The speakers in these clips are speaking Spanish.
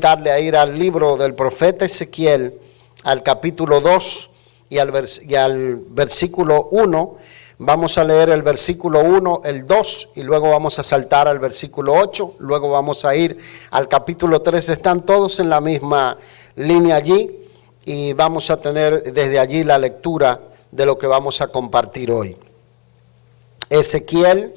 invitarle a ir al libro del profeta Ezequiel, al capítulo 2 y al versículo 1. Vamos a leer el versículo 1, el 2 y luego vamos a saltar al versículo 8. Luego vamos a ir al capítulo 3. Están todos en la misma línea allí y vamos a tener desde allí la lectura de lo que vamos a compartir hoy. Ezequiel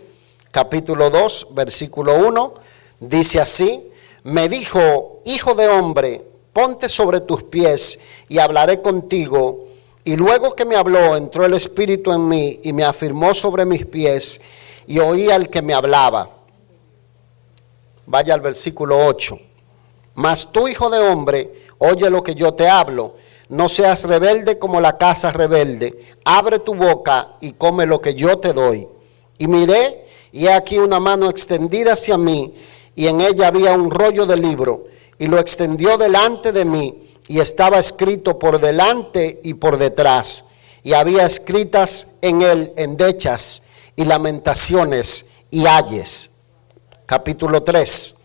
capítulo 2, versículo 1, dice así: me dijo, hijo de hombre, ponte sobre tus pies y hablaré contigo. Y luego que me habló, entró el Espíritu en mí y me afirmó sobre mis pies y oí al que me hablaba. Vaya al versículo 8. Mas tú, hijo de hombre, oye lo que yo te hablo. No seas rebelde como la casa rebelde. Abre tu boca y come lo que yo te doy. Y miré, y he aquí una mano extendida hacia mí, y en ella había un rollo de libro, y lo extendió delante de mí. Y estaba escrito por delante y por detrás, y había escritas en él endechas y lamentaciones y ayes. Capítulo 3.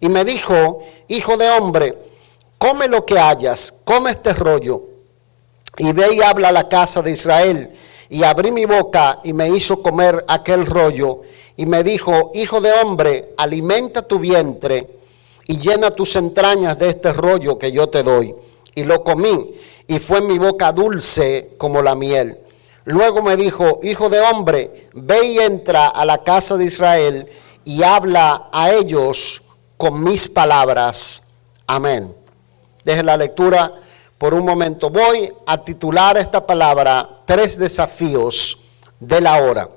Y me dijo, hijo de hombre, come lo que hayas, come este rollo, y ve y habla a la casa de Israel. Y abrí mi boca y me hizo comer aquel rollo, y me dijo, hijo de hombre, alimenta tu vientre y llena tus entrañas de este rollo que yo te doy. Y lo comí, y fue en mi boca dulce como la miel. Luego me dijo, hijo de hombre, ve y entra a la casa de Israel, y habla a ellos con mis palabras. Amén. Deje la lectura por un momento. Voy a titular esta palabra, 3 desafíos de la hora.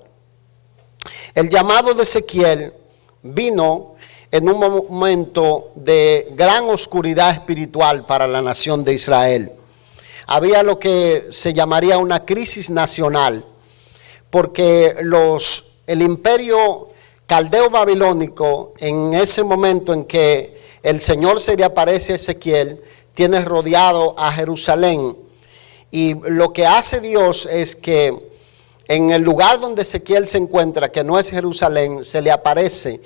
El llamado de Ezequiel vino en un momento de gran oscuridad espiritual para la nación de Israel. Había lo que se llamaría una crisis nacional, porque el imperio caldeo babilónico, en ese momento en que el Señor se le aparece a Ezequiel, tiene rodeado a Jerusalén. Y lo que hace Dios es que en el lugar donde Ezequiel se encuentra, que no es Jerusalén, se le aparece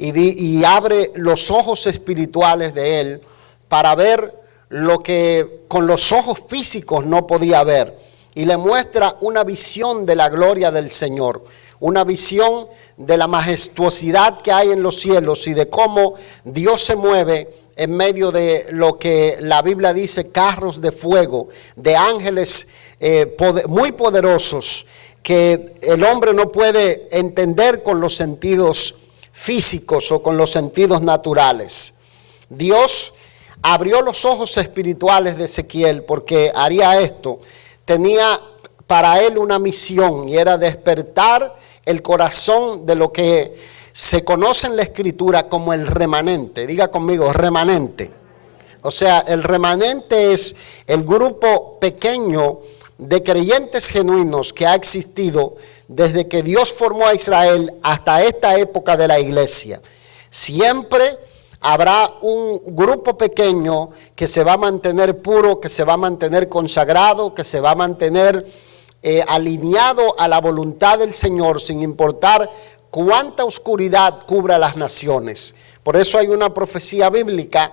y abre los ojos espirituales de él para ver lo que con los ojos físicos no podía ver. Y le muestra una visión de la gloria del Señor, una visión de la majestuosidad que hay en los cielos y de cómo Dios se mueve en medio de lo que la Biblia dice, carros de fuego, de ángeles muy poderosos, que el hombre no puede entender con los sentidos físicos o con los sentidos naturales. Dios abrió los ojos espirituales de Ezequiel porque haría esto. Tenía para él una misión y era despertar el corazón de lo que se conoce en la Escritura como el remanente. Diga conmigo, remanente. O sea, el remanente es el grupo pequeño de creyentes genuinos que ha existido desde que Dios formó a Israel hasta esta época de la iglesia. Siempre habrá un grupo pequeño que se va a mantener puro, que se va a mantener consagrado, que se va a mantener alineado a la voluntad del Señor, sin importar cuánta oscuridad cubra las naciones. Por eso hay una profecía bíblica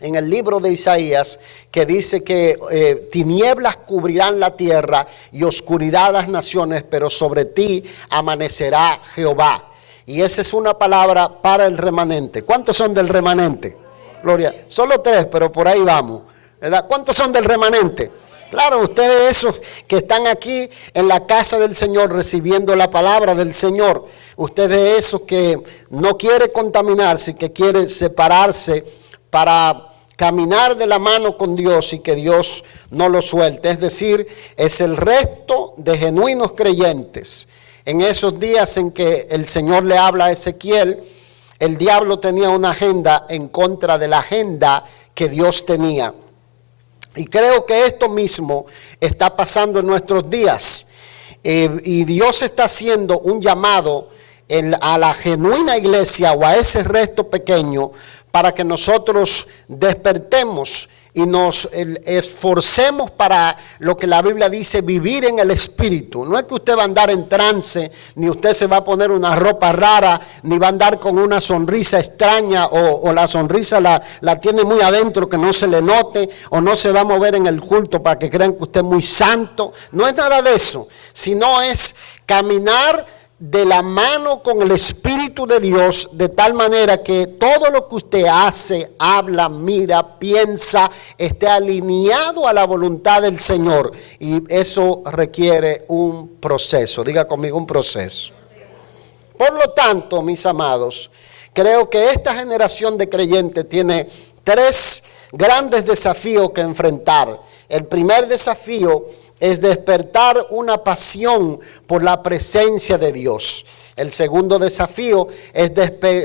en el libro de Isaías que dice que tinieblas cubrirán la tierra y oscuridad las naciones, pero sobre ti amanecerá Jehová. Y esa es una palabra para el remanente. ¿Cuántos son del remanente? Gloria. Solo 3, pero por ahí vamos, ¿verdad? ¿Cuántos son del remanente? Claro, ustedes esos que están aquí en la casa del Señor recibiendo la palabra del Señor. Ustedes esos que no quiere contaminarse, que quiere separarse para caminar de la mano con Dios y que Dios no lo suelte. Es decir, es el resto de genuinos creyentes. En esos días en que el Señor le habla a Ezequiel, el diablo tenía una agenda en contra de la agenda que Dios tenía. Y creo que esto mismo está pasando en nuestros días. Y Dios está haciendo un llamado a la genuina iglesia o a ese resto pequeño para que nosotros despertemos y nos esforcemos para lo que la Biblia dice, vivir en el Espíritu. No es que usted va a andar en trance, ni usted se va a poner una ropa rara, ni va a andar con una sonrisa extraña o la sonrisa la tiene muy adentro que no se le note, o no se va a mover en el culto para que crean que usted es muy santo. No es nada de eso, sino es caminar de la mano con el Espíritu de Dios, de tal manera que todo lo que usted hace, habla, mira, piensa, esté alineado a la voluntad del Señor. Y eso requiere un proceso. Diga conmigo, un proceso. Por lo tanto, mis amados, creo que esta generación de creyentes tiene 3 grandes desafíos que enfrentar. El primer desafío es despertar una pasión por la presencia de Dios. El segundo desafío es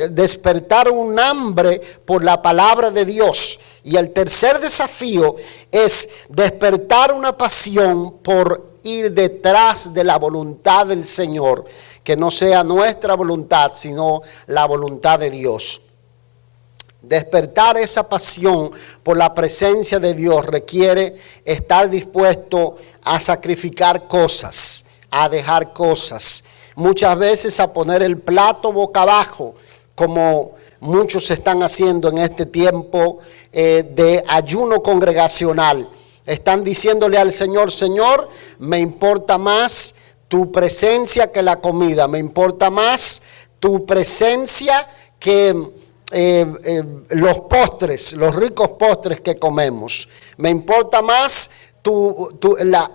despertar un hambre por la palabra de Dios. Y el tercer desafío es despertar una pasión por ir detrás de la voluntad del Señor, que no sea nuestra voluntad, sino la voluntad de Dios. Despertar esa pasión por la presencia de Dios requiere estar dispuesto a sacrificar cosas, a dejar cosas, muchas veces a poner el plato boca abajo, como muchos están haciendo en este tiempo de ayuno congregacional. Están diciéndole al Señor: Señor, me importa más tu presencia que la comida, me importa más tu presencia que los postres, los ricos postres que comemos. Me importa más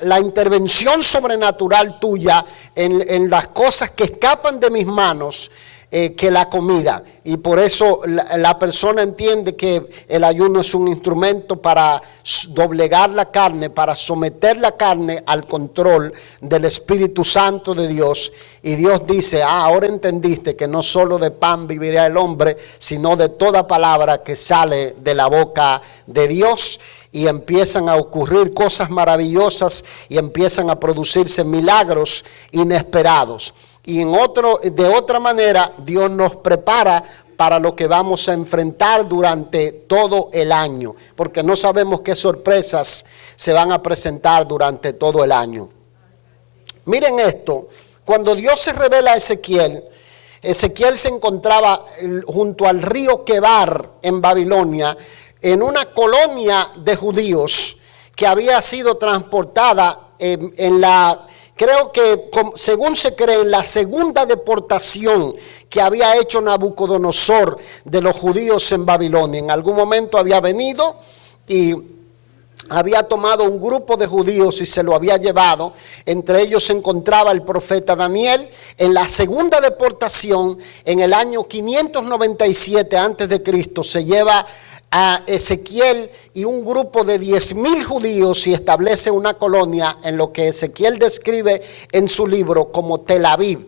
la intervención sobrenatural tuya en las cosas que escapan de mis manos que la comida. Y por eso la persona entiende que el ayuno es un instrumento para doblegar la carne, para someter la carne al control del Espíritu Santo de Dios. Y Dios dice: ahora entendiste que no solo de pan vivirá el hombre, sino de toda palabra que sale de la boca de Dios. Y empiezan a ocurrir cosas maravillosas y empiezan a producirse milagros inesperados. Y de otra manera, Dios nos prepara para lo que vamos a enfrentar durante todo el año, porque no sabemos qué sorpresas se van a presentar durante todo el año. Miren esto: cuando Dios se revela a Ezequiel, Ezequiel se encontraba junto al río Quebar en Babilonia, en una colonia de judíos que había sido transportada creo que según se cree, en la segunda deportación que había hecho Nabucodonosor de los judíos en Babilonia. En algún momento había venido y había tomado un grupo de judíos y se lo había llevado. Entre ellos se encontraba el profeta Daniel. En la segunda deportación, en el año 597 a.C., se lleva a Ezequiel y un grupo de 10,000 judíos y establece una colonia en lo que Ezequiel describe en su libro como Tel Aviv.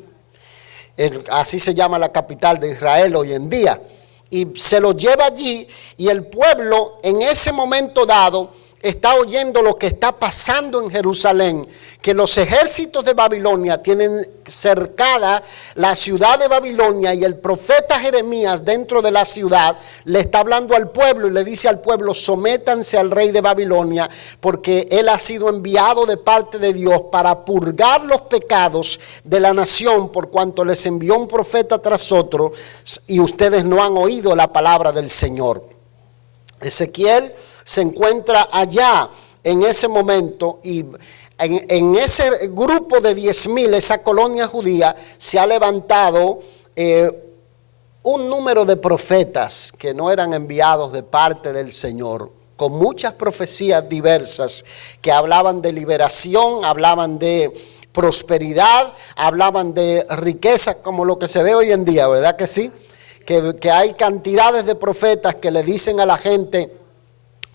Así se llama la capital de Israel hoy en día. Y se lo lleva allí, y el pueblo en ese momento dado está oyendo lo que está pasando en Jerusalén, que los ejércitos de Babilonia tienen cercada la ciudad de Babilonia, y el profeta Jeremías dentro de la ciudad le está hablando al pueblo y le dice al pueblo: sométanse al rey de Babilonia, porque él ha sido enviado de parte de Dios para purgar los pecados de la nación, por cuanto les envió un profeta tras otro y ustedes no han oído la palabra del Señor. Ezequiel se encuentra allá en ese momento, y en ese grupo de 10,000, esa colonia judía, se ha levantado un número de profetas que no eran enviados de parte del Señor, con muchas profecías diversas que hablaban de liberación, hablaban de prosperidad, hablaban de riqueza, como lo que se ve hoy en día, ¿verdad que sí? Que hay cantidades de profetas que le dicen a la gente: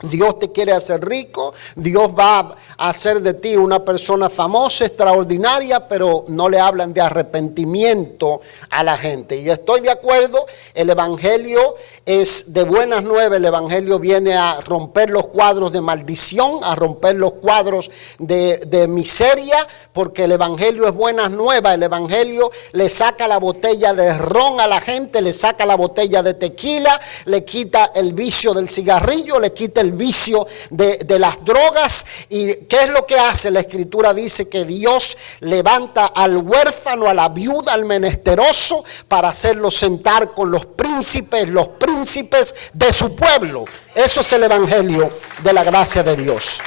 Dios te quiere hacer rico, Dios va a hacer de ti una persona famosa, extraordinaria, pero no le hablan de arrepentimiento a la gente. Y estoy de acuerdo, el evangelio es de buenas nuevas, el evangelio viene a romper los cuadros de maldición, a romper los cuadros de miseria, porque el evangelio es buenas nuevas. El evangelio le saca la botella de ron a la gente, le saca la botella de tequila, le quita el vicio del cigarrillo, le quita del vicio de las drogas. ¿Y qué es lo que hace? La Escritura dice que Dios levanta al huérfano, a la viuda, al menesteroso, para hacerlo sentar con los príncipes de su pueblo. Eso es el evangelio de la gracia de Dios.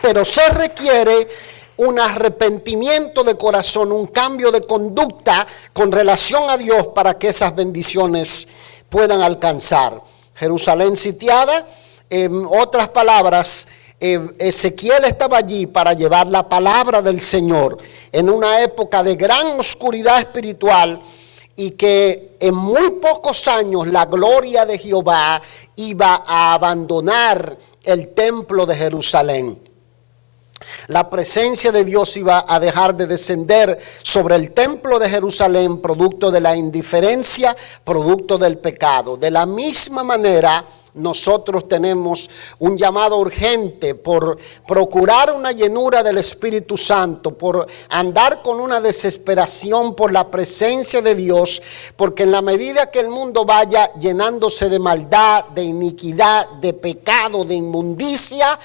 Pero se requiere un arrepentimiento de corazón, un cambio de conducta con relación a Dios para que esas bendiciones puedan alcanzar. Jerusalén sitiada, en otras palabras, Ezequiel estaba allí para llevar la palabra del Señor en una época de gran oscuridad espiritual, y que en muy pocos años la gloria de Jehová iba a abandonar el templo de Jerusalén. La presencia de Dios iba a dejar de descender sobre el templo de Jerusalén, producto de la indiferencia, producto del pecado. De la misma manera, nosotros tenemos un llamado urgente por procurar una llenura del Espíritu Santo, por andar con una desesperación por la presencia de Dios, porque en la medida que el mundo vaya llenándose de maldad, de iniquidad, de pecado, de inmundicia,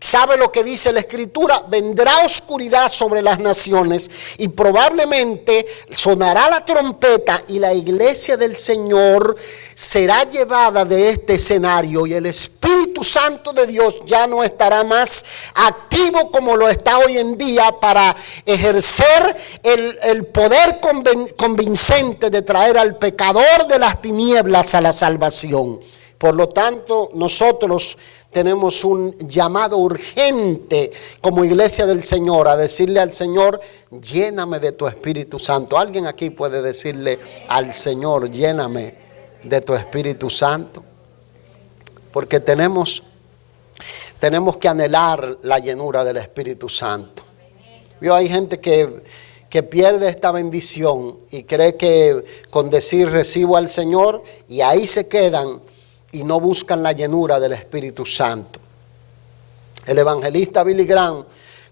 ¿sabe lo que dice la Escritura? Vendrá oscuridad sobre las naciones y probablemente sonará la trompeta y la iglesia del Señor será llevada de este escenario, y el Espíritu Santo de Dios ya no estará más activo como lo está hoy en día para ejercer el poder convincente de traer al pecador de las tinieblas a la salvación. Por lo tanto, nosotros tenemos un llamado urgente como iglesia del Señor a decirle al Señor: lléname de tu Espíritu Santo. ¿Alguien aquí puede decirle al Señor: lléname de tu Espíritu Santo? Porque tenemos que anhelar la llenura del Espíritu Santo. Hay gente que pierde esta bendición y cree que con decir recibo al Señor, y ahí se quedan y no buscan la llenura del Espíritu Santo. El evangelista Billy Graham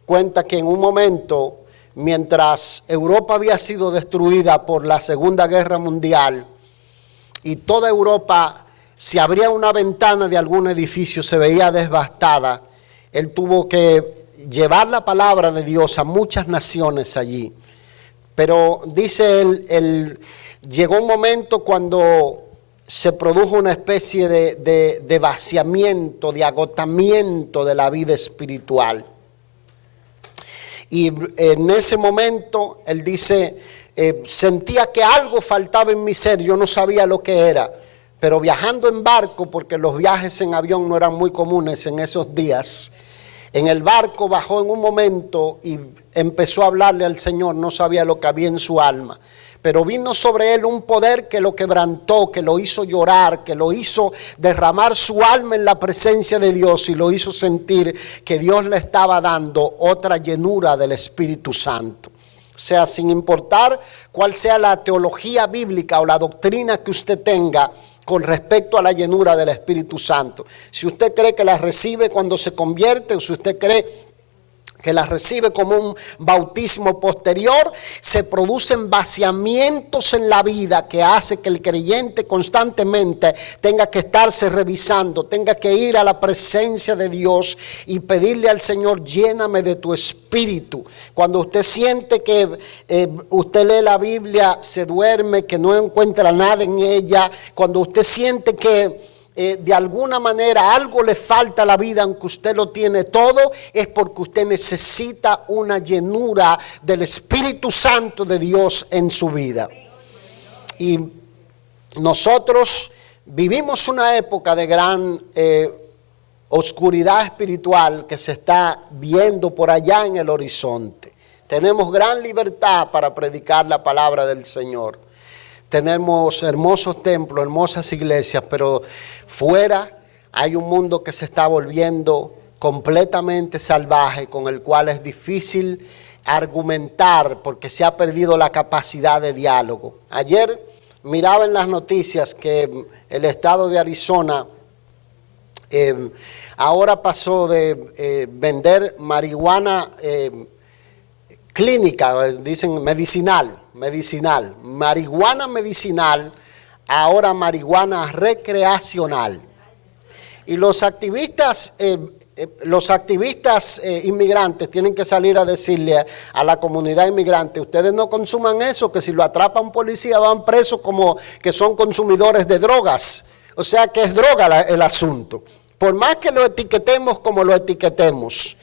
cuenta que en un momento, mientras Europa había sido destruida por la Segunda Guerra Mundial y toda Europa, si abría una ventana de algún edificio, se veía devastada, él tuvo que llevar la palabra de Dios a muchas naciones allí. Pero dice él, llegó un momento cuando se produjo una especie de vaciamiento, de agotamiento de la vida espiritual. Y en ese momento, él dice, sentía que algo faltaba en mi ser, yo no sabía lo que era. Pero viajando en barco, porque los viajes en avión no eran muy comunes en esos días, en el barco bajó en un momento y empezó a hablarle al Señor, no sabía lo que había en su alma. Pero vino sobre él un poder que lo quebrantó, que lo hizo llorar, que lo hizo derramar su alma en la presencia de Dios, y lo hizo sentir que Dios le estaba dando otra llenura del Espíritu Santo. O sea, sin importar cuál sea la teología bíblica o la doctrina que usted tenga con respecto a la llenura del Espíritu Santo, si usted cree que la recibe cuando se convierte, o si usted cree que la recibe como un bautismo posterior, se producen vaciamientos en la vida que hace que el creyente constantemente tenga que estarse revisando, tenga que ir a la presencia de Dios y pedirle al Señor: lléname de tu Espíritu. Cuando usted siente que usted lee la Biblia, se duerme, que no encuentra nada en ella, cuando usted siente que de alguna manera algo le falta a la vida, aunque usted lo tiene todo, es porque usted necesita una llenura del Espíritu Santo de Dios en su vida. Y nosotros vivimos una época de gran oscuridad espiritual que se está viendo por allá en el horizonte. Tenemos gran libertad para predicar la palabra del Señor. Tenemos hermosos templos, hermosas iglesias, pero fuera hay un mundo que se está volviendo completamente salvaje, con el cual es difícil argumentar porque se ha perdido la capacidad de diálogo. Ayer miraba en las noticias que el estado de Arizona ahora pasó de vender marihuana clínica, dicen medicinal, marihuana medicinal, ahora marihuana recreacional. Y los activistas inmigrantes tienen que salir a decirle a la comunidad inmigrante: ustedes no consuman eso, que si lo atrapa un policía van presos como que son consumidores de drogas. O sea que es droga el asunto. Por más que lo etiquetemos como lo etiquetemos,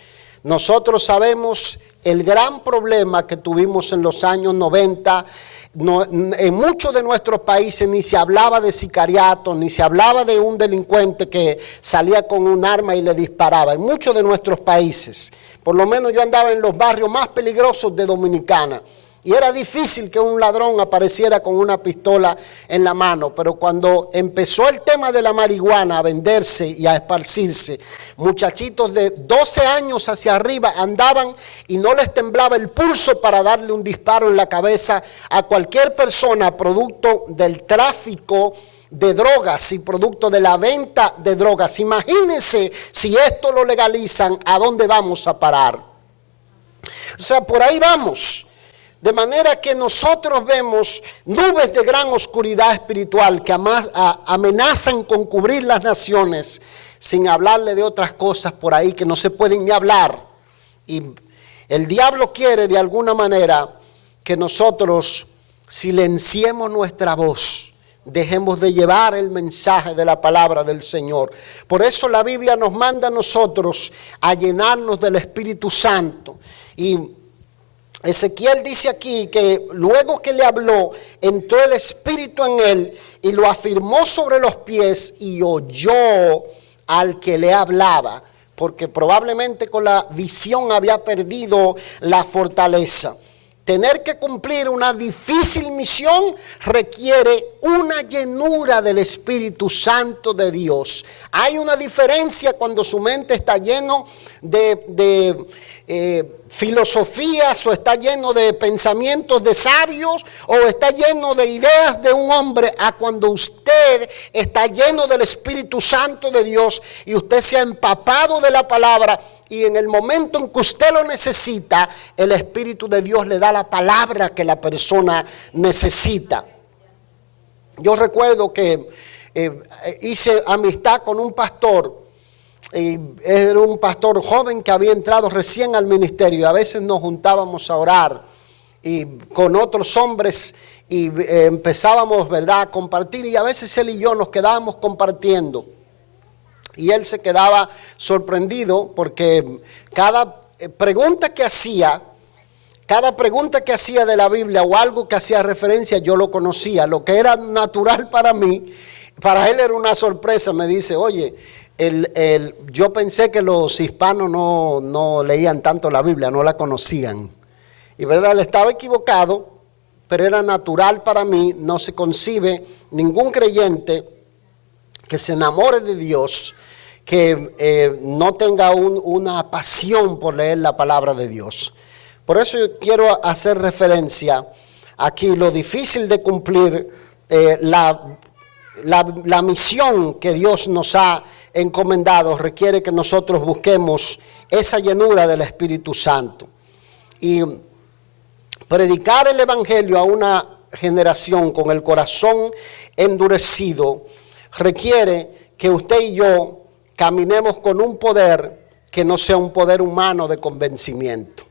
nosotros sabemos el gran problema que tuvimos en los años 90. En muchos de nuestros países ni se hablaba de sicariato, ni se hablaba de un delincuente que salía con un arma y le disparaba. En muchos de nuestros países, por lo menos yo andaba en los barrios más peligrosos de Dominicana, y era difícil que un ladrón apareciera con una pistola en la mano. Pero cuando empezó el tema de la marihuana a venderse y a esparcirse, muchachitos de 12 años hacia arriba andaban y no les temblaba el pulso para darle un disparo en la cabeza a cualquier persona producto del tráfico de drogas y producto de la venta de drogas. Imagínense si esto lo legalizan, ¿a dónde vamos a parar? O sea, por ahí vamos. De manera que nosotros vemos nubes de gran oscuridad espiritual que amenazan con cubrir las naciones, sin hablarle de otras cosas por ahí que no se pueden ni hablar. Y el diablo quiere de alguna manera que nosotros silenciemos nuestra voz, dejemos de llevar el mensaje de la palabra del Señor. Por eso la Biblia nos manda a nosotros a llenarnos del Espíritu Santo. Y Ezequiel dice aquí que luego que le habló, entró el Espíritu en él y lo afirmó sobre los pies y oyó al que le hablaba, porque probablemente con la visión había perdido la fortaleza. Tener que cumplir una difícil misión requiere una llenura del Espíritu Santo de Dios. Hay una diferencia cuando su mente está lleno de filosofías, o está lleno de pensamientos de sabios, o está lleno de ideas de un hombre, a cuando usted está lleno del Espíritu Santo de Dios y usted se ha empapado de la palabra, y en el momento en que usted lo necesita, el Espíritu de Dios le da la palabra que la persona necesita. Yo recuerdo que hice amistad con un pastor. Era un pastor joven que había entrado recién al ministerio, y a veces nos juntábamos a orar y con otros hombres y empezábamos, ¿verdad?, a compartir, y a veces él y yo nos quedábamos compartiendo y él se quedaba sorprendido porque cada pregunta que hacía de la Biblia o algo que hacía referencia, yo lo conocía. Lo que era natural para mí, para él era una sorpresa. Me dice: oye, yo pensé que los hispanos no leían tanto la Biblia, no la conocían. Y verdad, él estaba equivocado, pero era natural para mí. No se concibe ningún creyente que se enamore de Dios que no tenga una pasión por leer la palabra de Dios. Por eso yo quiero hacer referencia aquí lo difícil de cumplir la misión que Dios nos ha encomendado. Requiere que nosotros busquemos esa llenura del Espíritu Santo. Y predicar el Evangelio a una generación con el corazón endurecido requiere que usted y yo caminemos con un poder que no sea un poder humano de convencimiento.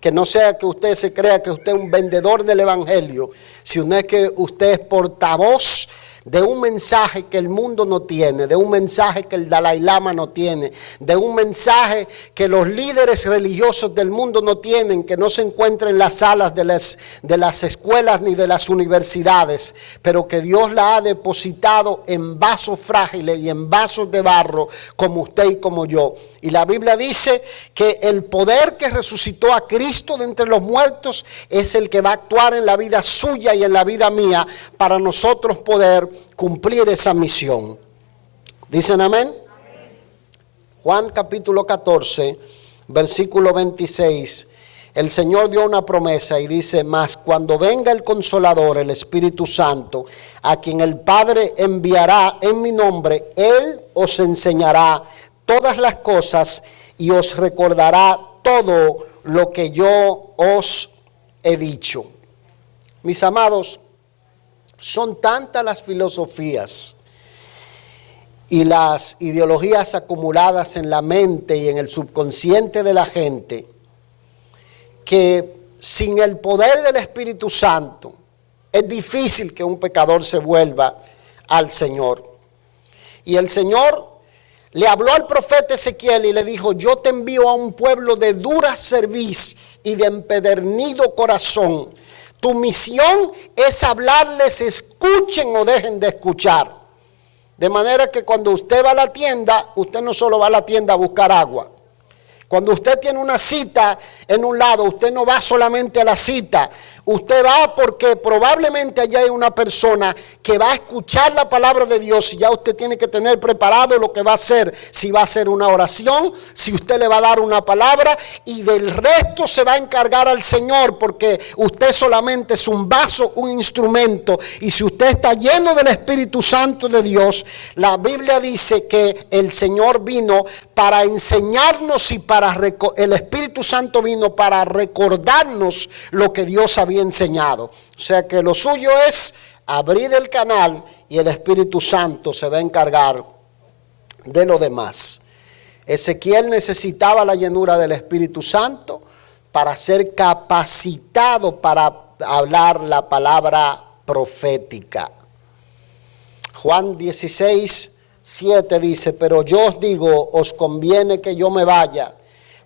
Que no sea que usted se crea que usted es un vendedor del Evangelio, sino que usted es portavoz de un mensaje que el mundo no tiene, de un mensaje que el Dalai Lama no tiene, de un mensaje que los líderes religiosos del mundo no tienen, que no se encuentra en las salas de las escuelas ni de las universidades, pero que Dios la ha depositado en vasos frágiles y en vasos de barro, como usted y como yo. Y la Biblia dice que el poder que resucitó a Cristo de entre los muertos es el que va a actuar en la vida suya y en la vida mía para nosotros poder cumplir esa misión. ¿Dicen amén? Amén. Juan capítulo 14, versículo 26. El Señor dio una promesa y dice: mas cuando venga el Consolador, el Espíritu Santo, a quien el Padre enviará en mi nombre, Él os enseñará todas las cosas y os recordará todo lo que yo os he dicho. Mis amados, son tantas las filosofías y las ideologías acumuladas en la mente y en el subconsciente de la gente, que sin el poder del Espíritu Santo es difícil que un pecador se vuelva al Señor. Y el Señor le habló al profeta Ezequiel y le dijo: yo te envío a un pueblo de dura cerviz y de empedernido corazón. Tu misión es hablarles, escuchen o dejen de escuchar. De manera que cuando usted va a la tienda, usted no solo va a la tienda a buscar agua. Cuando usted tiene una cita en un lado, usted no va solamente a la cita. Usted va porque probablemente allá hay una persona que va a escuchar la palabra de Dios, y ya usted tiene que tener preparado lo que va a hacer. Si va a hacer una oración, si usted le va a dar una palabra, y del resto se va a encargar al Señor, porque usted solamente es un vaso, un instrumento. Y si usted está lleno del Espíritu Santo de Dios, la Biblia dice que el Señor vino para enseñarnos y el Espíritu Santo vino para recordarnos lo que Dios había enseñado. O sea que lo suyo es abrir el canal y el Espíritu Santo se va a encargar de lo demás. Ezequiel necesitaba la llenura del Espíritu Santo para ser capacitado para hablar la palabra profética. Juan 16:7 dice: pero yo os digo, os conviene que yo me vaya,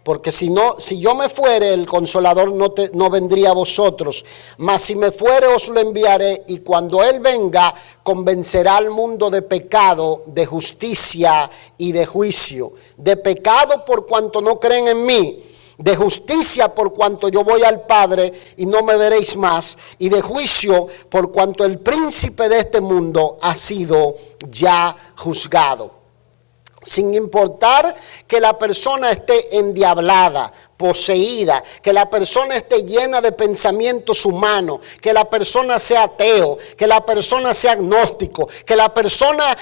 porque si yo me fuere, el Consolador no vendría a vosotros, mas si me fuere os lo enviaré, y cuando Él venga convencerá al mundo de pecado, de justicia y de juicio. De pecado por cuanto no creen en mí, de justicia por cuanto yo voy al Padre y no me veréis más, y de juicio por cuanto el príncipe de este mundo ha sido ya juzgado. Sin importar que la persona esté endiablada, poseída, que la persona esté llena de pensamientos humanos, que la persona sea ateo, que la persona sea agnóstico, que la persona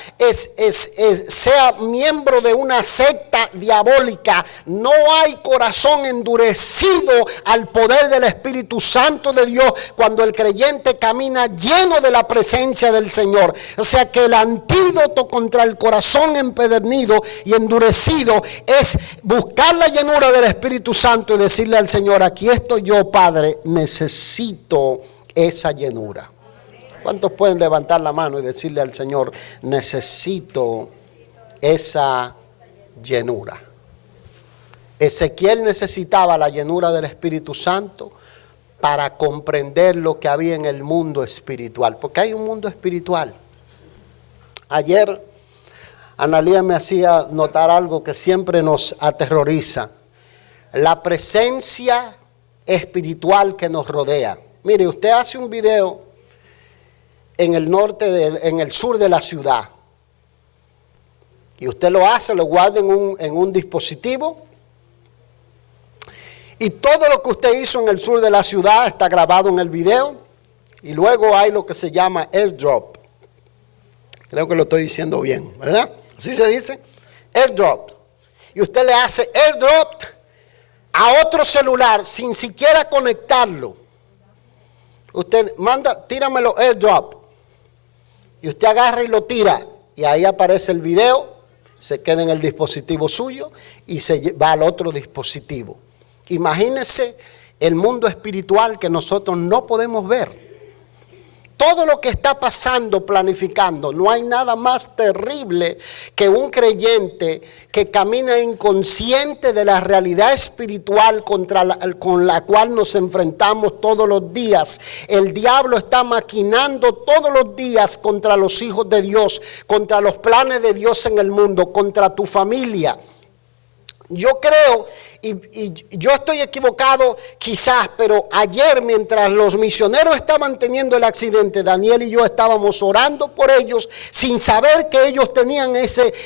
sea miembro de una secta diabólica, no hay corazón endurecido al poder del Espíritu Santo de Dios cuando el creyente camina lleno de la presencia del Señor. O sea que el antídoto contra el corazón empedernido y endurecido es buscar la llenura del Espíritu Santo y decirle al Señor: aquí estoy yo, Padre, necesito esa llenura. ¿Cuántos pueden levantar la mano y decirle al Señor: necesito esa llenura? Ezequiel necesitaba la llenura del Espíritu Santo para comprender lo que había en el mundo espiritual, porque hay un mundo espiritual. Ayer Analía me hacía notar algo que siempre nos aterroriza: la presencia espiritual que nos rodea. Mire, usted hace un video en el sur de la ciudad, y usted lo hace, lo guarda en un dispositivo, y todo lo que usted hizo en el sur de la ciudad está grabado en el video, y luego hay lo que se llama airdrop. Creo que lo estoy diciendo bien, ¿verdad? Así se dice, airdrop. Y usted le hace airdrop a otro celular sin siquiera conectarlo. Usted manda, tíramelo airdrop. Y usted agarra y lo tira. Y ahí aparece el video, se queda en el dispositivo suyo y se va al otro dispositivo. Imagínese el mundo espiritual que nosotros no podemos ver. Todo lo que está pasando, planificando, no hay nada más terrible que un creyente que camina inconsciente de la realidad espiritual con la cual nos enfrentamos todos los días. El diablo está maquinando todos los días contra los hijos de Dios, contra los planes de Dios en el mundo, contra tu familia. Yo creo, y yo estoy equivocado quizás, pero ayer mientras los misioneros estaban teniendo el accidente, Daniel y yo estábamos orando por ellos sin saber que ellos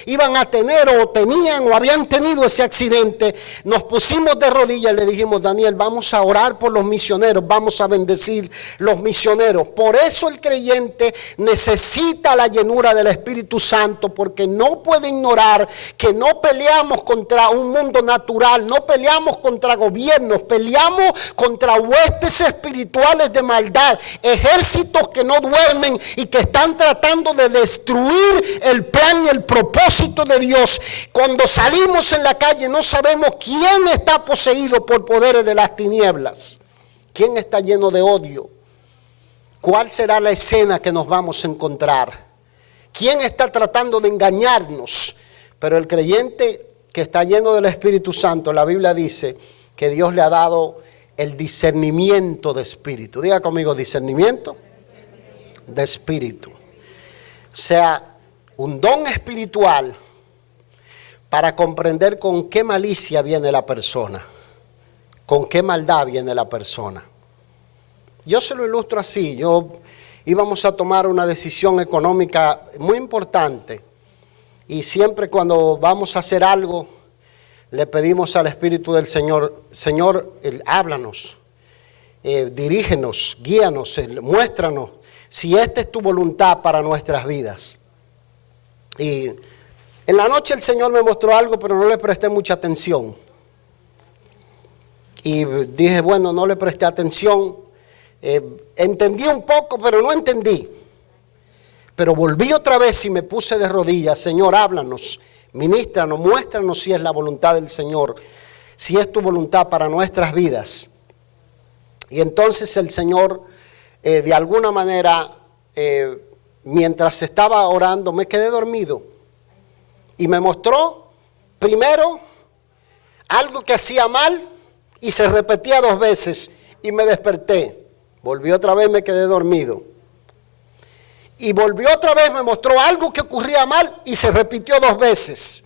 iban a tener o tenían o habían tenido ese accidente. Nos pusimos de rodillas y le dijimos: Daniel, vamos a orar por los misioneros, vamos a bendecir los misioneros. Por eso el creyente necesita la llenura del Espíritu Santo, porque no puede ignorar que no peleamos contra un mundo natural, no peleamos contra gobiernos, peleamos contra huestes espirituales de maldad, ejércitos que no duermen y que están tratando de destruir el plan y el propósito de Dios. Cuando salimos en la calle no sabemos quién está poseído por poderes de las tinieblas, quién está lleno de odio, cuál será la escena que nos vamos a encontrar, quién está tratando de engañarnos. Pero el creyente que está lleno del Espíritu Santo, la Biblia dice que Dios le ha dado el discernimiento de espíritu. Diga conmigo, discernimiento de espíritu. O sea, un don espiritual para comprender con qué malicia viene la persona, con qué maldad viene la persona. Yo se lo ilustro así. Íbamos a tomar una decisión económica muy importante. Y siempre cuando vamos a hacer algo, le pedimos al Espíritu del Señor, Señor, háblanos, dirígenos, guíanos, muéstranos si esta es tu voluntad para nuestras vidas. Y en la noche el Señor me mostró algo, pero no le presté mucha atención. Y dije, bueno, no le presté atención. Entendí un poco, pero no entendí. Pero volví otra vez y me puse de rodillas. Señor, háblanos, ministranos, muéstranos si es la voluntad del Señor, si es tu voluntad para nuestras vidas. Y entonces el Señor, de alguna manera, mientras estaba orando, me quedé dormido. Y me mostró, primero, algo que hacía mal y se repetía 2 veces. Y me desperté. Volví otra vez, me quedé dormido. Y volvió otra vez, me mostró algo que ocurría mal y se repitió 2 veces.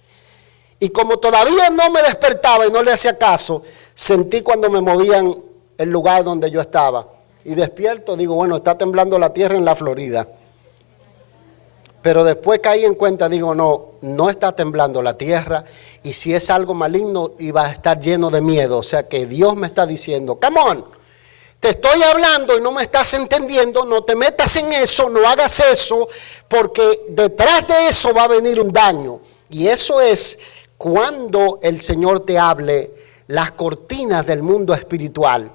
Y como todavía no me despertaba y no le hacía caso, sentí cuando me movían el lugar donde yo estaba. Y despierto, digo, bueno, está temblando la tierra en la Florida. Pero después caí en cuenta, digo, no está temblando la tierra. Y si es algo maligno, iba a estar lleno de miedo. O sea que Dios me está diciendo, come on. Te estoy hablando y no me estás entendiendo, no te metas en eso, no hagas eso, porque detrás de eso va a venir un daño. Y eso es cuando el Señor te hable las cortinas del mundo espiritual,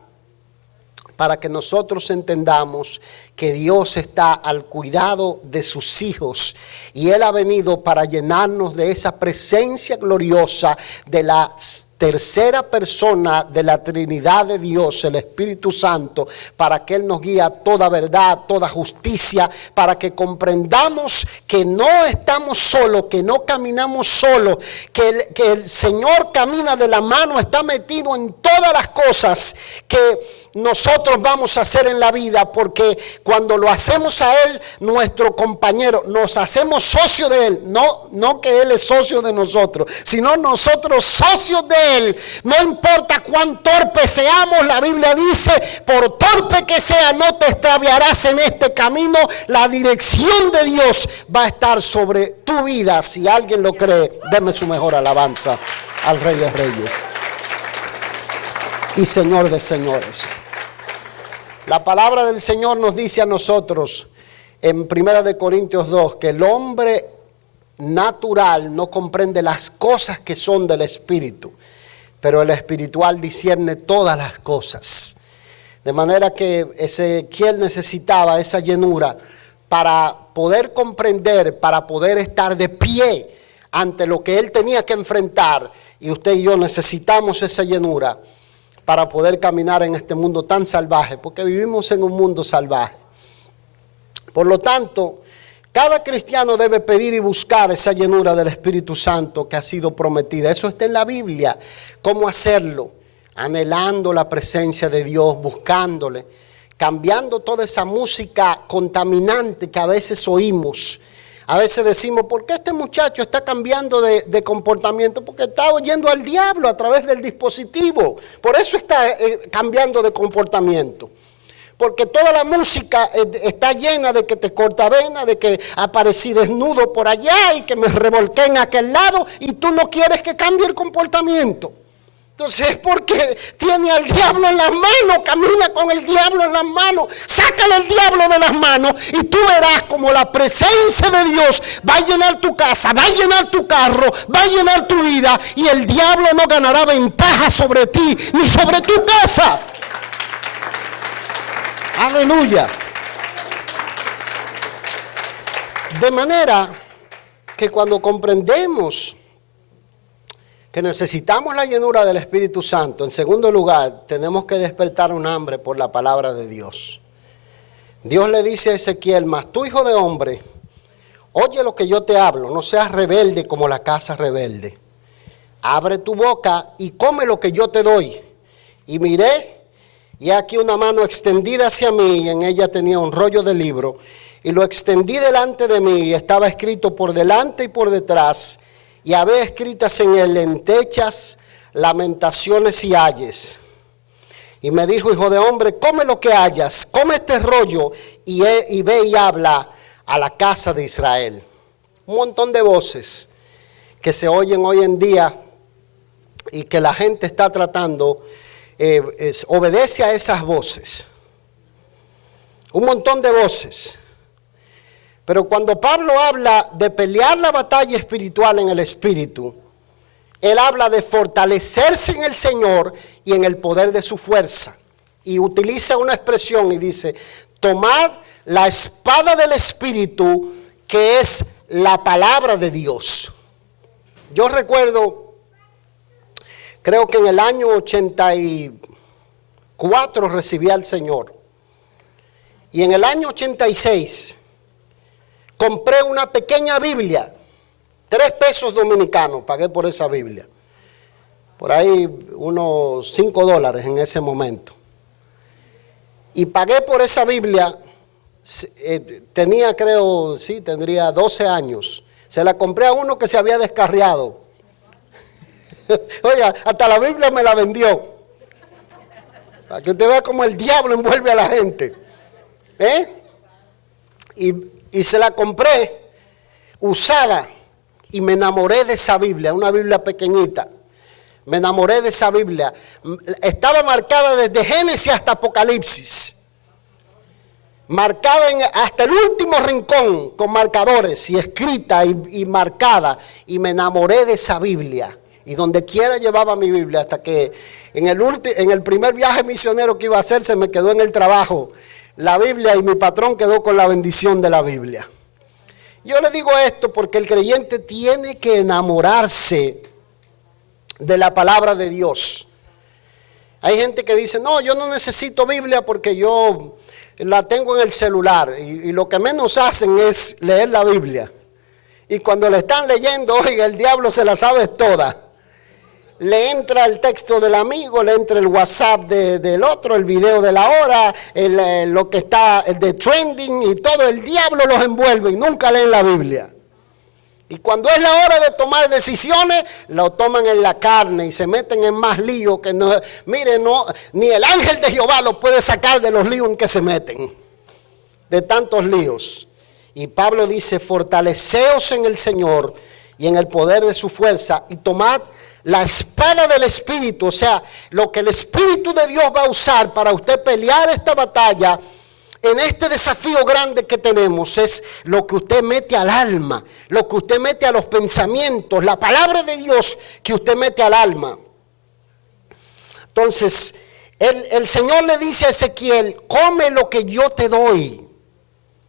para que nosotros entendamos que Dios está al cuidado de sus hijos y Él ha venido para llenarnos de esa presencia gloriosa de la tercera persona de la Trinidad de Dios, el Espíritu Santo, para que Él nos guíe a toda verdad, toda justicia, para que comprendamos que no estamos solos, que no caminamos solos, que el Señor camina de la mano, está metido en todas las cosas que nosotros vamos a hacer en la vida, porque cuando lo hacemos a Él, nuestro compañero, nos hacemos socios de Él, no que Él es socio de nosotros, sino nosotros socios de Él. No importa cuán torpe seamos, la Biblia dice, por torpe que sea, no te extraviarás en este camino. La dirección de Dios va a estar sobre tu vida. Si alguien lo cree, deme su mejor alabanza al Rey de Reyes y Señor de señores. La palabra del Señor nos dice a nosotros en 1 Corintios 2 que el hombre natural no comprende las cosas que son del Espíritu, pero el espiritual discierne todas las cosas. De manera que Ezequiel necesitaba esa llenura para poder comprender, para poder estar de pie ante lo que él tenía que enfrentar. Y usted y yo necesitamos esa llenura para poder caminar en este mundo tan salvaje, porque vivimos en un mundo salvaje. Por lo tanto, cada cristiano debe pedir y buscar esa llenura del Espíritu Santo que ha sido prometida. Eso está en la Biblia. ¿Cómo hacerlo? Anhelando la presencia de Dios, buscándole, cambiando toda esa música contaminante que a veces oímos. A veces decimos, ¿por qué este muchacho está cambiando de comportamiento? Porque está oyendo al diablo a través del dispositivo. Por eso está cambiando de comportamiento. Porque toda la música está llena de que te corta vena, de que aparecí desnudo por allá y que me revolqué en aquel lado y tú no quieres que cambie el comportamiento. Entonces es porque tiene al diablo en las manos, camina con el diablo en las manos, sácale el diablo de las manos y tú verás como la presencia de Dios va a llenar tu casa, va a llenar tu carro, va a llenar tu vida y el diablo no ganará ventaja sobre ti ni sobre tu casa. Aleluya. De manera que cuando comprendemos que necesitamos la llenura del Espíritu Santo, en segundo lugar, tenemos que despertar un hambre por la palabra de Dios. Dios le dice a Ezequiel: mas tú, hijo de hombre, oye lo que yo te hablo, no seas rebelde como la casa rebelde. Abre tu boca y come lo que yo te doy. Y miré, y aquí una mano extendida hacia mí, y en ella tenía un rollo de libro, y lo extendí delante de mí, y estaba escrito por delante y por detrás, y había escritas en él lentechas, lamentaciones y ayes. Y me dijo: hijo de hombre, come lo que hayas, come este rollo y ve y habla a la casa de Israel. Un montón de voces que se oyen hoy en día y que la gente está tratando, obedece a esas voces. Un montón de voces. Pero cuando Pablo habla de pelear la batalla espiritual en el Espíritu, él habla de fortalecerse en el Señor y en el poder de su fuerza. Y utiliza una expresión y dice: tomad la espada del Espíritu, que es la palabra de Dios. Yo recuerdo, creo que en el año 84 recibí al Señor. Y en el año 86 compré una pequeña Biblia, 3 pesos dominicanos, pagué por esa Biblia. Por ahí unos $5 en ese momento. Y pagué por esa Biblia, tendría 12 años. Se la compré a uno que se había descarriado. Oiga, hasta la Biblia me la vendió. Para que usted vea cómo el diablo envuelve a la gente. Y se la compré usada y me enamoré de esa Biblia, una Biblia pequeñita. Me enamoré de esa Biblia. Estaba marcada desde Génesis hasta Apocalipsis. Marcada hasta el último rincón con marcadores y escrita y marcada. Y me enamoré de esa Biblia. Y donde quiera llevaba mi Biblia, hasta que en el primer viaje misionero que iba a hacer se me quedó en el trabajo la Biblia y mi patrón quedó con la bendición de la Biblia. Yo le digo esto porque el creyente tiene que enamorarse de la palabra de Dios. Hay gente que dice: no, yo no necesito Biblia porque yo la tengo en el celular, y lo que menos hacen es leer la Biblia. Y cuando le están leyendo, oiga, el diablo se la sabe toda. Le entra el texto del amigo, le entra el WhatsApp del otro, el video de la hora, lo que está de trending, y todo el diablo los envuelve y nunca leen la Biblia. Y cuando es la hora de tomar decisiones, lo toman en la carne y se meten en más líos que no. Mire, no, ni el ángel de Jehová los puede sacar de los líos en que se meten, de tantos líos. Y Pablo dice: fortaleceos en el Señor y en el poder de su fuerza, y tomad la espada del Espíritu, o sea, lo que el Espíritu de Dios va a usar para usted pelear esta batalla en este desafío grande que tenemos, es lo que usted mete al alma, lo que usted mete a los pensamientos, la palabra de Dios que usted mete al alma. Entonces, el Señor le dice a Ezequiel: come lo que yo te doy.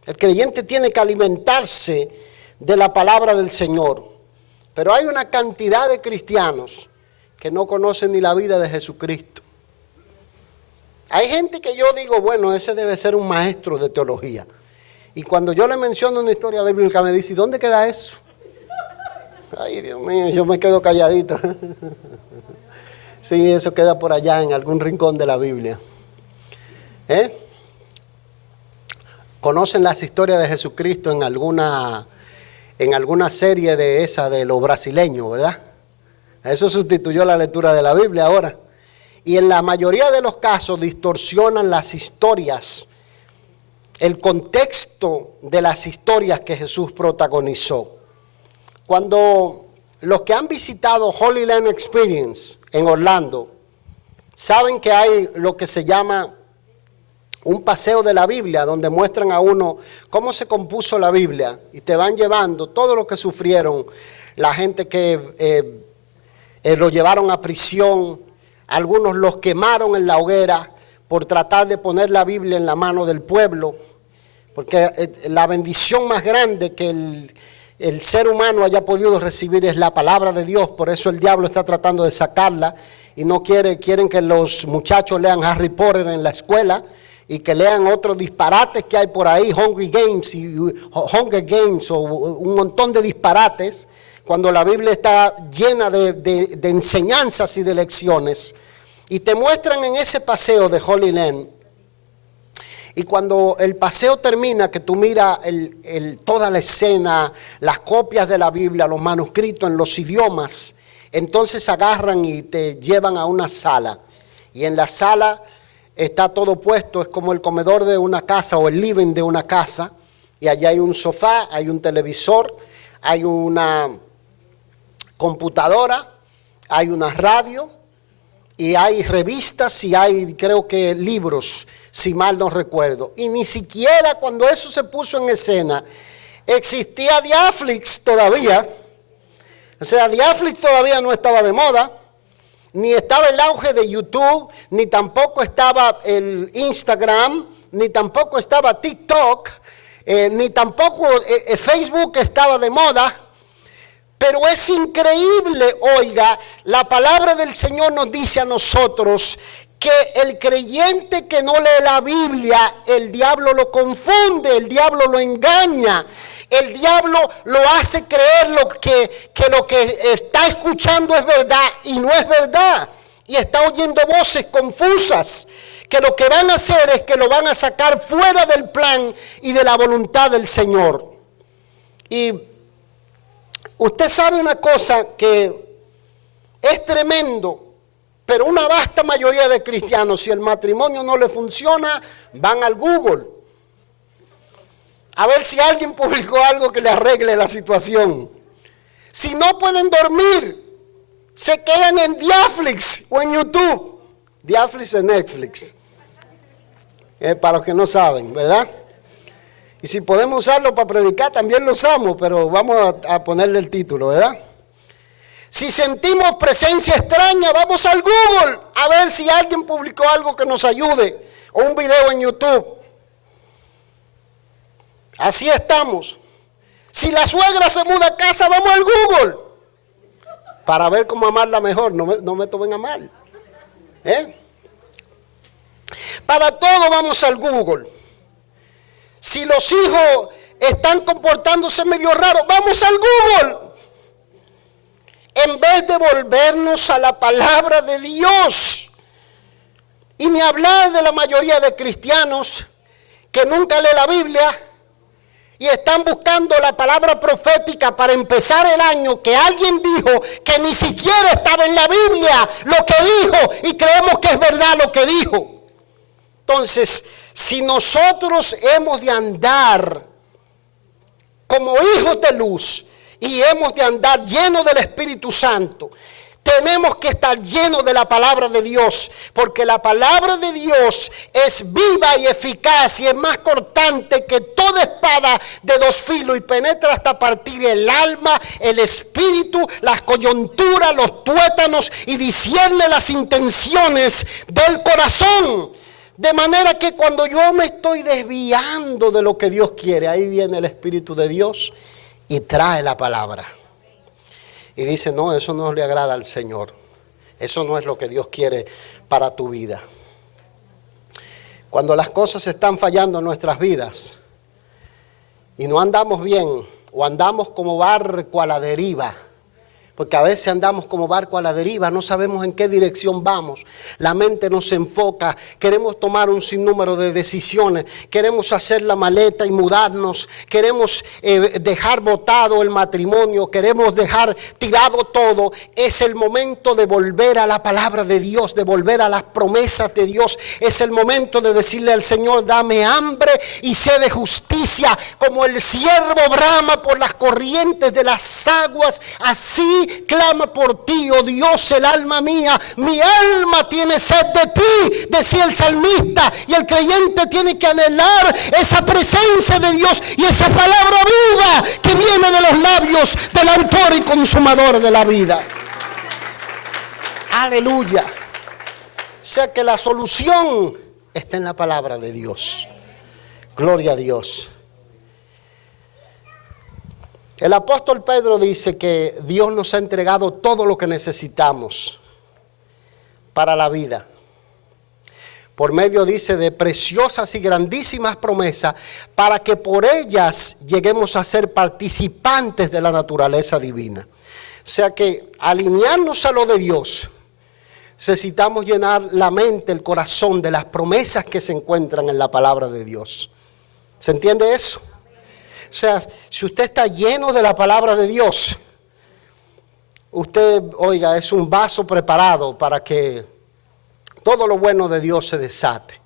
El creyente tiene que alimentarse de la palabra del Señor. Pero hay una cantidad de cristianos que no conocen ni la vida de Jesucristo. Hay gente que yo digo: bueno, ese debe ser un maestro de teología. Y cuando yo le menciono una historia bíblica me dice: ¿y dónde queda eso? Ay, Dios mío, yo me quedo calladito. Sí, eso queda por allá en algún rincón de la Biblia. ¿Conocen las historias de Jesucristo en alguna serie de esa de los brasileños, verdad? Eso sustituyó la lectura de la Biblia ahora. Y en la mayoría de los casos distorsionan las historias, el contexto de las historias que Jesús protagonizó. Cuando los que han visitado Holy Land Experience en Orlando, saben que hay lo que se llama un paseo de la Biblia, donde muestran a uno cómo se compuso la Biblia y te van llevando todo lo que sufrieron la gente que lo llevaron a prisión, algunos los quemaron en la hoguera por tratar de poner la Biblia en la mano del pueblo, porque la bendición más grande que el ser humano haya podido recibir es la palabra de Dios. Por eso el diablo está tratando de sacarla y no quieren que los muchachos lean Harry Potter en la escuela y que lean otros disparates que hay por ahí, Hunger Games o un montón de disparates, cuando la Biblia está llena de enseñanzas y de lecciones. Y te muestran en ese paseo de Holy Land, y cuando el paseo termina, que tú miras toda la escena, las copias de la Biblia, los manuscritos en los idiomas, entonces agarran y te llevan a una sala. Y en la sala está todo puesto, es como el comedor de una casa o el living de una casa. Y allá hay un sofá, hay un televisor, hay una computadora, hay una radio y hay revistas y hay, creo que, libros, si mal no recuerdo. Y ni siquiera cuando eso se puso en escena existía Netflix todavía. O sea, Netflix todavía no estaba de moda, ni estaba el auge de YouTube, ni tampoco estaba el Instagram, ni tampoco estaba TikTok, ni tampoco Facebook estaba de moda. Pero es increíble, oiga, la palabra del Señor nos dice a nosotros que el creyente que no lee la Biblia, el diablo lo confunde, el diablo lo engaña. El diablo lo hace creer que lo que está escuchando es verdad y no es verdad. Y está oyendo voces confusas que lo que van a hacer es que lo van a sacar fuera del plan y de la voluntad del Señor. Y usted sabe una cosa que es tremendo, pero una vasta mayoría de cristianos, si el matrimonio no le funciona, van al Google a ver si alguien publicó algo que le arregle la situación. Si no pueden dormir, se quedan en Netflix o en YouTube. Netflix es Netflix. Para los que no saben, ¿verdad? Y si podemos usarlo para predicar, también lo usamos, pero vamos a ponerle el título, ¿verdad? Si sentimos presencia extraña, vamos al Google a ver si alguien publicó algo que nos ayude, o un video en YouTube. Así estamos. Si la suegra se muda a casa, vamos al Google para ver cómo amarla mejor. No me tomen a mal. Para todo vamos al Google. Si los hijos están comportándose medio raro, vamos al Google. En vez de volvernos a la palabra de Dios. Y ni hablar de la mayoría de cristianos que nunca lee la Biblia y están buscando la palabra profética para empezar el año que alguien dijo que ni siquiera estaba en la Biblia lo que dijo y creemos que es verdad lo que dijo. Entonces, si nosotros hemos de andar como hijos de luz y hemos de andar llenos del Espíritu Santo, tenemos que estar llenos de la palabra de Dios, porque la palabra de Dios es viva y eficaz y es más cortante que toda espada de dos filos y penetra hasta partir el alma, el espíritu, las coyunturas, los tuétanos y discierne las intenciones del corazón. De manera que cuando yo me estoy desviando de lo que Dios quiere, ahí viene el Espíritu de Dios y trae la palabra. Y dice, no, eso no le agrada al Señor. Eso no es lo que Dios quiere para tu vida. Cuando las cosas están fallando en nuestras vidas y no andamos bien o andamos como barco a la deriva, porque a veces andamos como barco a la deriva, no sabemos en qué dirección vamos, la mente nos enfoca, queremos tomar un sinnúmero de decisiones, queremos hacer la maleta y mudarnos, queremos dejar botado el matrimonio, queremos dejar tirado todo. Es el momento de volver a la palabra de Dios, de volver a las promesas de Dios. Es el momento de decirle al Señor, dame hambre y sed de justicia, como el ciervo brama por las corrientes de las aguas, así ti, clama por ti, oh Dios, el alma mía. Mi alma tiene sed de ti, decía el salmista. Y el creyente tiene que anhelar esa presencia de Dios y esa palabra viva que viene de los labios del autor y consumador de la vida. Aleluya. O sea que la solución está en la palabra de Dios. Gloria a Dios. El apóstol Pedro dice que Dios nos ha entregado todo lo que necesitamos para la vida. Por medio, dice, de preciosas y grandísimas promesas, para que por ellas lleguemos a ser participantes de la naturaleza divina. O sea que alinearnos a lo de Dios, necesitamos llenar la mente, el corazón de las promesas que se encuentran en la palabra de Dios. ¿Se entiende eso? O sea, si usted está lleno de la palabra de Dios, usted, oiga, es un vaso preparado para que todo lo bueno de Dios se desate.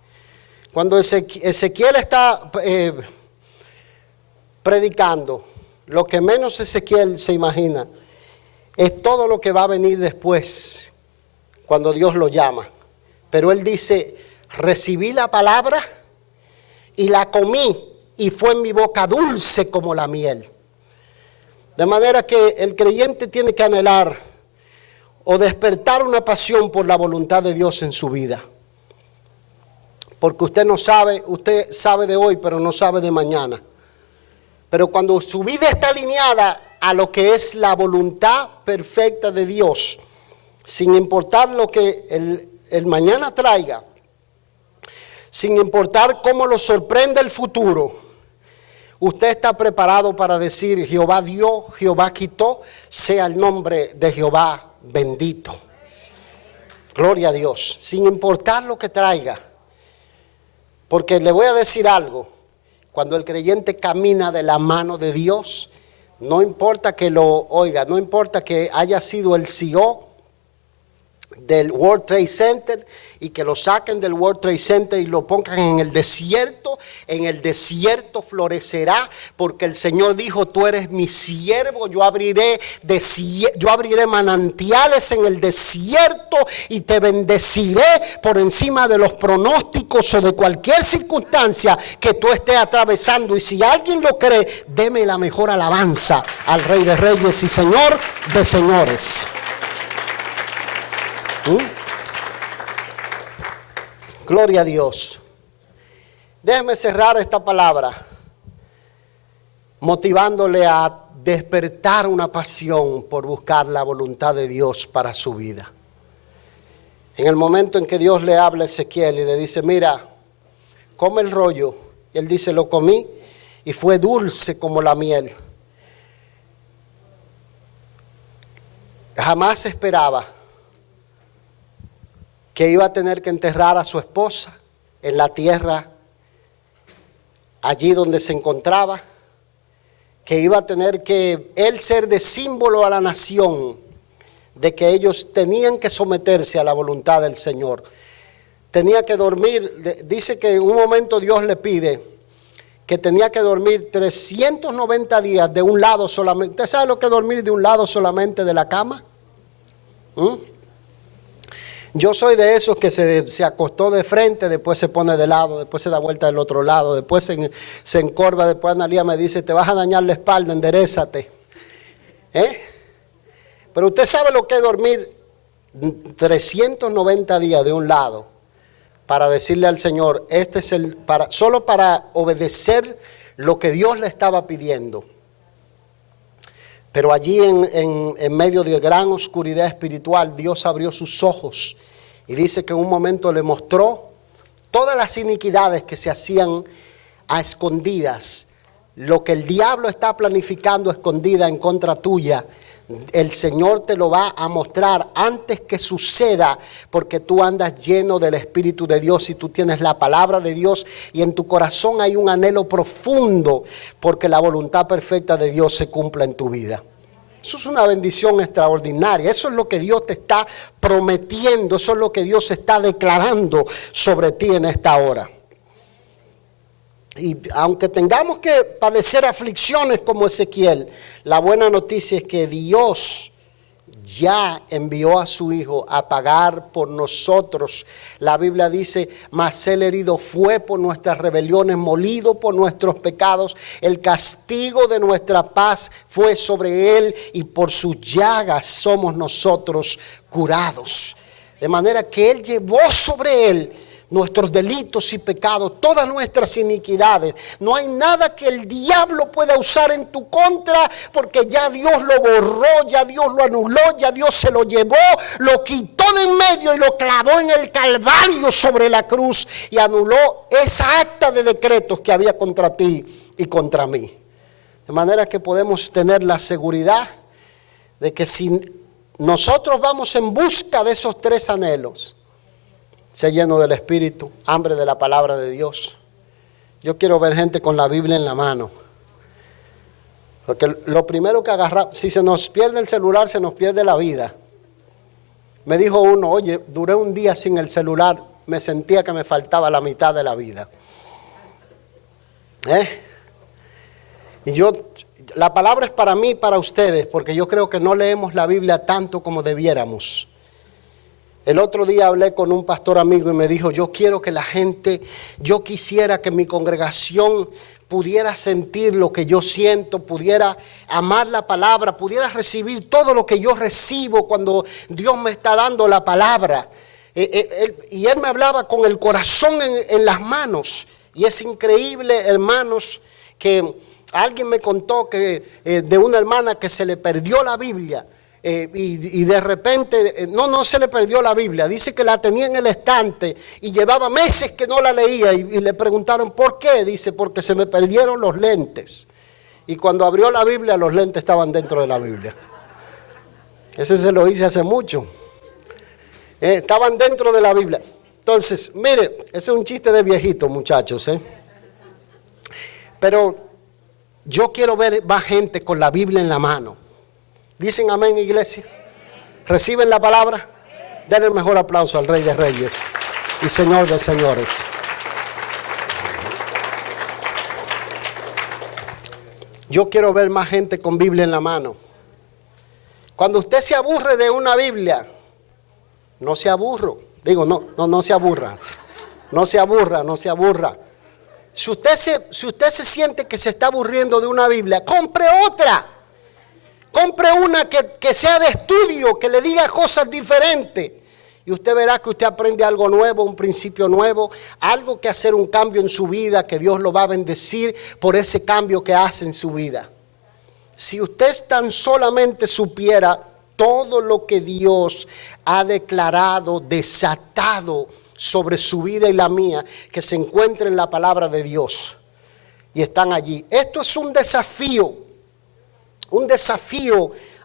Cuando Ezequiel está predicando, lo que menos Ezequiel se imagina es todo lo que va a venir después, cuando Dios lo llama. Pero él dice, recibí la palabra y la comí y fue en mi boca dulce como la miel. De manera que el creyente tiene que anhelar o despertar una pasión por la voluntad de Dios en su vida. Porque usted sabe de hoy, pero no sabe de mañana. Pero cuando su vida está alineada a lo que es la voluntad perfecta de Dios, sin importar lo que el mañana traiga, sin importar cómo lo sorprenda el futuro, usted está preparado para decir, Jehová dio, Jehová quitó, sea el nombre de Jehová bendito. Gloria a Dios, sin importar lo que traiga. Porque le voy a decir algo, cuando el creyente camina de la mano de Dios, no importa que no importa que haya sido el CEO del World Trade Center y que lo saquen del World Trade Center y lo pongan en el desierto florecerá, porque el Señor dijo, tú eres mi siervo, yo abriré manantiales en el desierto y te bendeciré por encima de los pronósticos o de cualquier circunstancia que tú estés atravesando. Y si alguien lo cree, deme la mejor alabanza al Rey de Reyes y Señor de Señores. Gloria a Dios. Déjeme cerrar esta palabra motivándole a despertar una pasión por buscar la voluntad de Dios para su vida. En el momento en que Dios le habla a Ezequiel y le dice, mira, come el rollo, y él dice, lo comí y fue dulce como la miel. Jamás esperaba que iba a tener que enterrar a su esposa en la tierra allí donde se encontraba, que iba a tener que él ser de símbolo a la nación de que ellos tenían que someterse a la voluntad del Señor. Tenía que dormir, dice que en un momento Dios le pide que tenía que dormir 390 días de un lado solamente. ¿Usted sabe lo que es dormir de un lado solamente de la cama? Yo soy de esos que se acostó de frente, después se pone de lado, después se da vuelta del otro lado, después se encorva, después Analía me dice, te vas a dañar la espalda, enderézate. Pero usted sabe lo que es dormir 390 días de un lado para decirle al Señor, solo para obedecer lo que Dios le estaba pidiendo. Pero allí en medio de gran oscuridad espiritual, Dios abrió sus ojos y dice que en un momento le mostró todas las iniquidades que se hacían a escondidas. Lo que el diablo está planificando escondida en contra tuya, el Señor te lo va a mostrar antes que suceda, porque tú andas lleno del Espíritu de Dios y tú tienes la palabra de Dios y en tu corazón hay un anhelo profundo porque la voluntad perfecta de Dios se cumpla en tu vida. Eso es una bendición extraordinaria. Eso es lo que Dios te está prometiendo. Eso es lo que Dios está declarando sobre ti en esta hora. Y aunque tengamos que padecer aflicciones como Ezequiel, la buena noticia es que Dios ya envió a su Hijo a pagar por nosotros. La Biblia dice, mas Él herido fue por nuestras rebeliones, molido por nuestros pecados. El castigo de nuestra paz fue sobre Él y por sus llagas somos nosotros curados. De manera que Él llevó sobre Él nuestros delitos y pecados, todas nuestras iniquidades. No hay nada que el diablo pueda usar en tu contra, porque ya Dios lo borró, ya Dios lo anuló, ya Dios se lo llevó, lo quitó de en medio y lo clavó en el Calvario sobre la cruz y anuló esa acta de decretos que había contra ti y contra mí. De manera que podemos tener la seguridad de que si nosotros vamos en busca de esos tres anhelos, ser lleno del Espíritu, hambre de la palabra de Dios. Yo quiero ver gente con la Biblia en la mano. Porque lo primero que agarramos, si se nos pierde el celular, se nos pierde la vida. Me dijo uno, oye, duré un día sin el celular, me sentía que me faltaba la mitad de la vida. Y la palabra es para mí y para ustedes, porque yo creo que no leemos la Biblia tanto como debiéramos. El otro día hablé con un pastor amigo y me dijo, yo quiero que la gente, yo quisiera que mi congregación pudiera sentir lo que yo siento, pudiera amar la palabra, pudiera recibir todo lo que yo recibo cuando Dios me está dando la palabra. Y él me hablaba con el corazón en las manos. Y es increíble, hermanos, que alguien me contó que de una hermana que se le perdió la Biblia. Y de repente, no se le perdió la Biblia, dice que la tenía en el estante y llevaba meses que no la leía y le preguntaron ¿por qué? Dice, porque se me perdieron los lentes. Y cuando abrió la Biblia, los lentes estaban dentro de la Biblia. Ese se lo hice hace mucho. Estaban dentro de la Biblia. Entonces, mire, ese es un chiste de viejito, muchachos. Pero yo quiero ver más gente con la Biblia en la mano. ¿Dicen amén, iglesia? ¿Reciben la palabra? Den el mejor aplauso al Rey de Reyes y Señor de Señores. Yo quiero ver más gente con Biblia en la mano. Cuando usted se aburre de una Biblia, no se aburra. Digo, no se aburra. No se aburra, no se aburra. Si usted se siente que se está aburriendo de una Biblia, compre otra. Compre una que sea de estudio, que le diga cosas diferentes. Y usted verá que usted aprende algo nuevo, un principio nuevo, algo que hacer un cambio en su vida, que Dios lo va a bendecir por ese cambio que hace en su vida. Si usted tan solamente supiera todo lo que Dios ha declarado, desatado sobre su vida y la mía, que se encuentra en la palabra de Dios. Y están allí. Esto es un desafío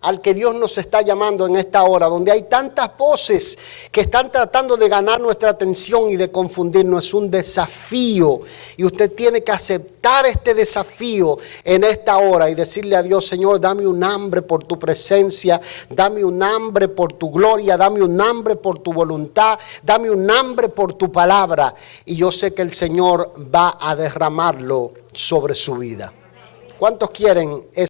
al que Dios nos está llamando en esta hora, donde hay tantas voces que están tratando de ganar nuestra atención y de confundirnos. Es un desafío y usted tiene que aceptar este desafío en esta hora y decirle a Dios, Señor, dame un hambre por tu presencia, dame un hambre por tu gloria, dame un hambre por tu voluntad, dame un hambre por tu palabra. Y yo sé que el Señor va a derramarlo sobre su vida. ¿Cuántos quieren